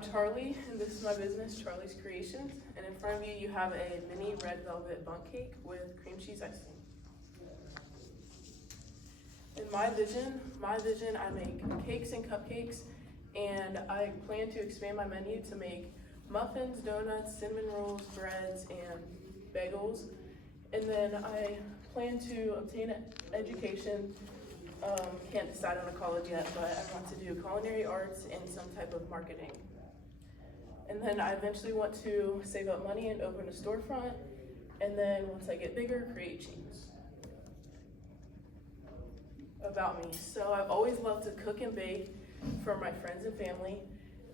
I'm Charlie, and this is my business, CharLeigh's Creations. And in front of you, you have a mini red velvet bundt cake with cream cheese icing. In my vision, I make cakes and cupcakes, and I plan to expand my menu to make muffins, donuts, cinnamon rolls, breads, and bagels. And then I plan to obtain an education. Can't decide on a college yet, but I want to do culinary arts and some type of marketing. And then I eventually want to save up money and open a storefront. And then once I get bigger, create chains. About me. So I've always loved to cook and bake for my friends and family.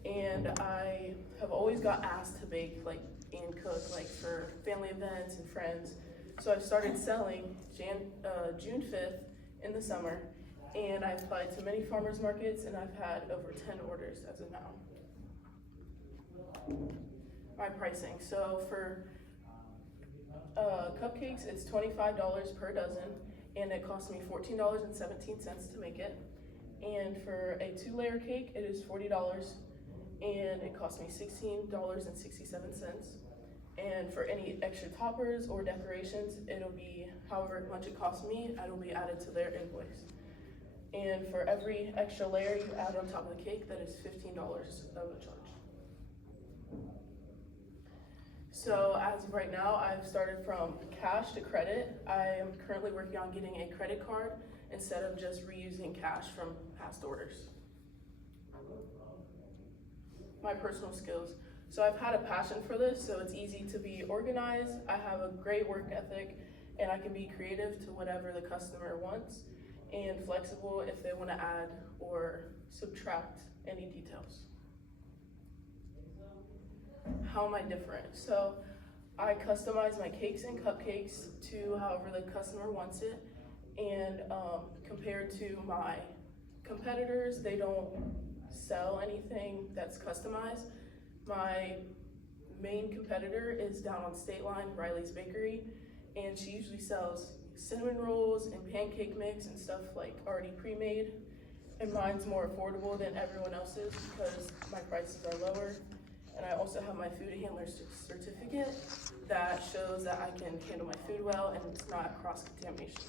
And I have always got asked to bake and cook for family events and friends. So I started selling June 5th in the summer. And I applied to many farmers markets, and I've had over 10 orders as of now. My pricing. So for cupcakes, it's $25 per dozen, and it costs me $14.17 to make it. And for a 2-layer cake, it is $40, and it costs me $16.67. And for any extra toppers or decorations, it'll be however much it costs me, it'll be added to their invoice. And for every extra layer you add on top of the cake, that is $15 of a charge. So as of right now, I've started from cash to credit. I am currently working on getting a credit card instead of just reusing cash from past orders. My personal skills. So I've had a passion for this, so it's easy to be organized. I have a great work ethic, and I can be creative to whatever the customer wants, and flexible if they want to add or subtract any details. How am I different? So I customize my cakes and cupcakes to however the customer wants it, and compared to my competitors, they don't sell anything that's customized. My main competitor is down on State Line, Riley's Bakery, and she usually sells cinnamon rolls and pancake mix and stuff already pre-made. And mine's more affordable than everyone else's because my prices are lower. And I also have my food handler certificate that shows that I can handle my food well and it's not cross-contamination.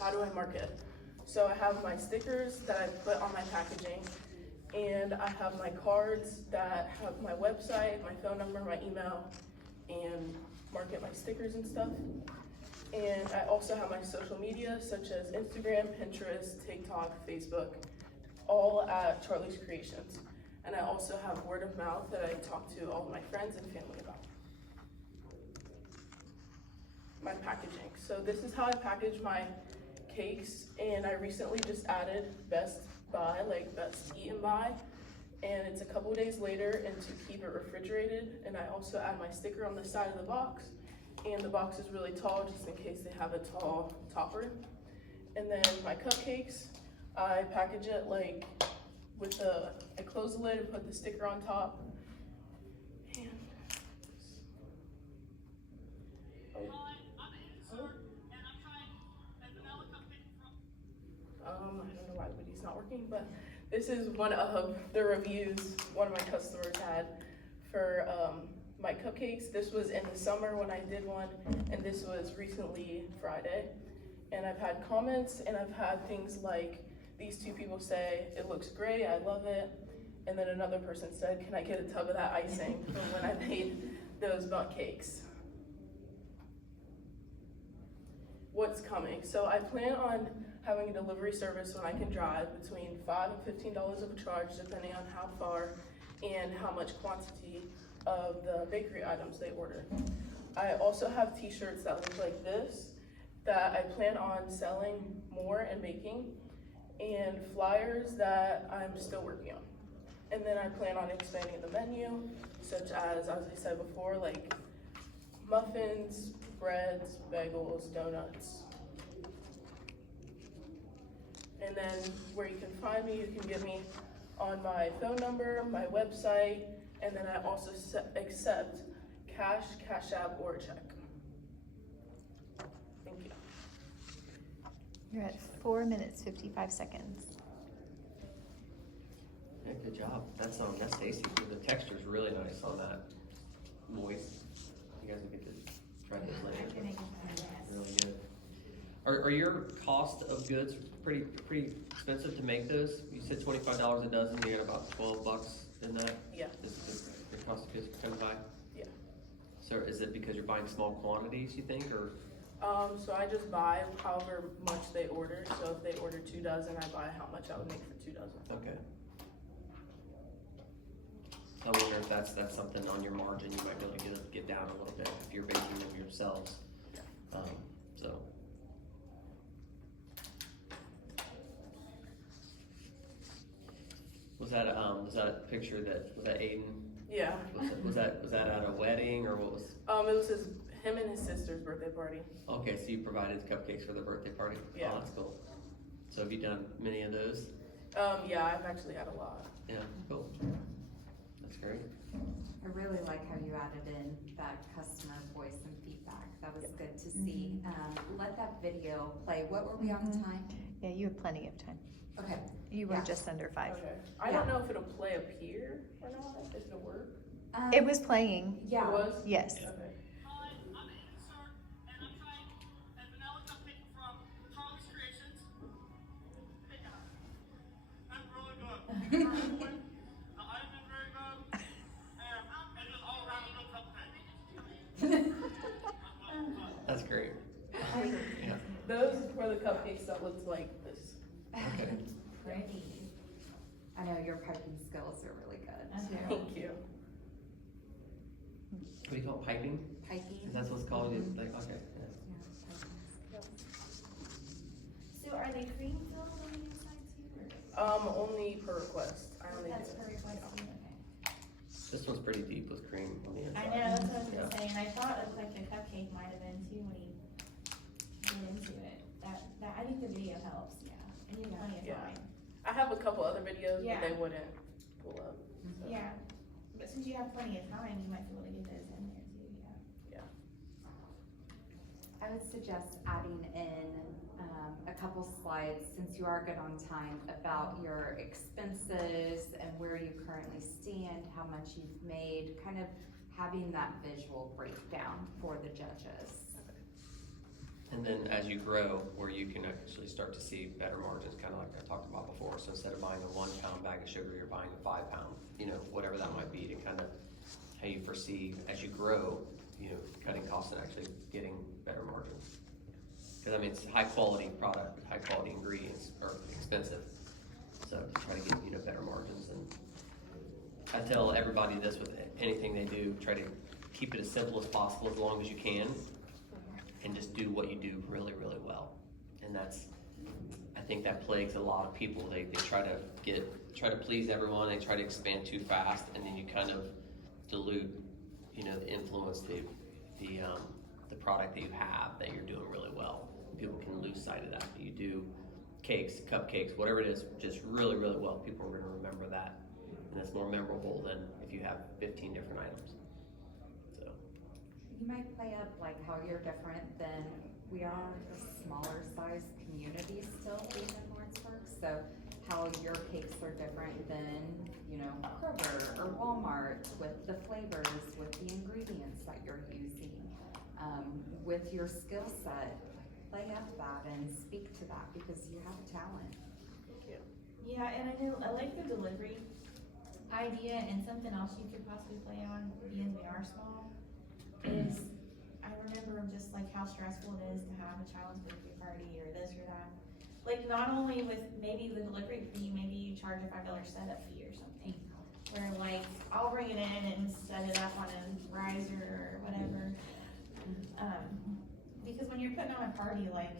How do I market? So I have my stickers that I put on my packaging, and I have my cards that have my website, my phone number, my email, and market my stickers and stuff. And I also have my social media such as Instagram, Pinterest, TikTok, Facebook, all at CharLeigh's Creations. And I also have word of mouth that I talk to all of my friends and family about. My packaging. So this is how I package my cakes, and I recently just added best buy, best eat and buy, and it's a couple days later, and to keep it refrigerated. And I also add my sticker on the side of the box, and the box is really tall just in case they have a tall topper. And then my cupcakes, I package it with I close the lid and put the sticker on top. And I don't know why the video's not working, but this is one of the reviews one of my customers had for my cupcakes. This was in the summer when I did one, and this was recently Friday. And I've had comments, and I've had things like, these two people say, it looks great, I love it. And then another person said, can I get a tub of that icing from when I made those bundt cakes? What's coming? So I plan on having a delivery service when I can drive between $5 and $15 of a charge, depending on how far and how much quantity of the bakery items they order. I also have t-shirts that look like this that I plan on selling more and making, and flyers that I'm still working on. And then I plan on expanding the menu, such as I said before, muffins, breads, bagels, donuts. And then where you can find me, you can get me on my phone number, my website, and then I also accept cash, Cash App, or a check. Thank you. You're at 4 minutes, 55 seconds. good job. That's tasty. The texture's really nice on that. Moist. You guys will get to try this later. Really good. Are your cost of goods pretty expensive to make those? You said $25 a dozen. You got about $12 in that. Yeah. Is your cost of goods kind of high? Yeah. So is it because you're buying small quantities? You think, or? So I just buy however much they order. So if they order 2 dozen, I buy how much I would make for 2 dozen. Okay. I wonder if that's something on your margin you might be able to get down a little bit if you're baking them yourselves. So. Was that a picture was that Aiden? Yeah. Was that at a wedding or what was? It was him and his sister's birthday party. Okay, so you provided cupcakes for the birthday party? Yeah. Oh, that's cool. So have you done many of those? Yeah, I've actually had a lot. Yeah, cool. That's great. I really like how you added in that customer voice and feedback. That was good to see. Let that video play. What were we on time? Yeah, you have plenty of time. Okay. You were just under 5. Okay. I don't know if it'll play up here or not, if it'll work. It was playing. Yeah. It was? Yes. Okay. Hi, I'm Aiden, sir, and I'm trying a vanilla cupcake from CharLeigh's Creations. Hey guys, that's really good. The icing is very good, and just all around a good cupcake. That's great. Yeah. Those were the cupcakes that looked like this. Okay. Pretty. I know your piping skills are really good too. Thank you. What do you call it? Piping? Piping. Is that what it's called? Like, okay. Yeah. Yeah, So are they cream filled on the inside too, or? Only per request. I only That's do. per request too, okay. This one's pretty deep with cream on the inside. I know, that's what I was Yeah. gonna say, and I thought it looked like the cupcake might have been too when he went into it. I think the video helps, yeah, and you have plenty of Yeah. time. I have a couple other videos, Yeah. but they wouldn't pull up. So. Yeah, but since you have plenty of time, you might be able to get those in there too, yeah. I would suggest adding in a couple slides, since you are good on time, about your expenses and where you currently stand, how much you've made, kind of having that visual breakdown for the judges. And then as you grow, where you can actually start to see better margins, kind of like I talked about before. So instead of buying a 1 pound bag of sugar, you're buying a 5 pound, whatever that might be, to kind of how you foresee as you grow, cutting costs and actually getting better margins. Because I mean, it's high quality product, high quality ingredients are expensive. So to try to get, better margins. And I tell everybody this with anything they do, try to keep it as simple as possible as long as you can. And just do what you do really, really well. And I think that plagues a lot of people. They try to please everyone, they try to expand too fast, and then you kind of dilute, the influence, the product that you have, that you're doing really well. People can lose sight of that. You do cakes, cupcakes, whatever it is, just really, really well. People are gonna remember that. And that's more memorable than if you have 15 different items. You might play up like how you're different than we are, a smaller size community still being in Lawrenceburg. So how your cakes are different than, Kroger or Walmart, with the flavors, with the ingredients that you're using, with your skill set. Play up that and speak to that because you have talent. Yeah, and I like the delivery idea, and something else you could possibly play on, because we are small, is I remember just like how stressful it is to have a child's birthday party or this or that. Like not only with maybe the delivery fee, maybe you charge a $5 setup fee or something. Where like I'll bring it in and set it up on a riser or whatever. Because when you're putting on a party, like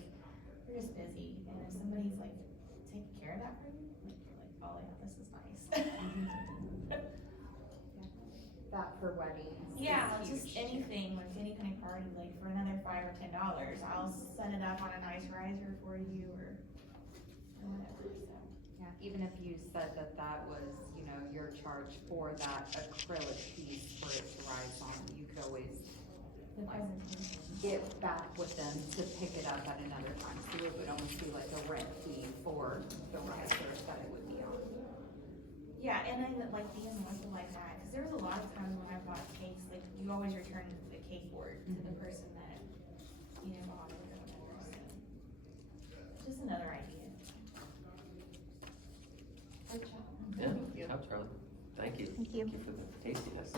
you're just busy, and if somebody's like taking care of that for you, like you're like, oh yeah, this is nice. That for weddings. Yeah, is just huge, too. anything, like any kind of party, like for another $5 or $10, I'll set it up on a nice riser for you or whatever, so. Yeah, even if you said that was, your charge for that acrylic piece for it to rise on, you could always The presentation. get back with them to pick it up at another time. So it would almost be like a rent fee for the riser that it would be on. Yeah, and I like being more like that, cause there was a lot of times when I bought cakes, like you always return the cake board to the person that, you know, bought it or whatever, so. Just another idea. Good job. Yeah, good job, Charlie. Thank you. Thank you. Thank you for the tastiness.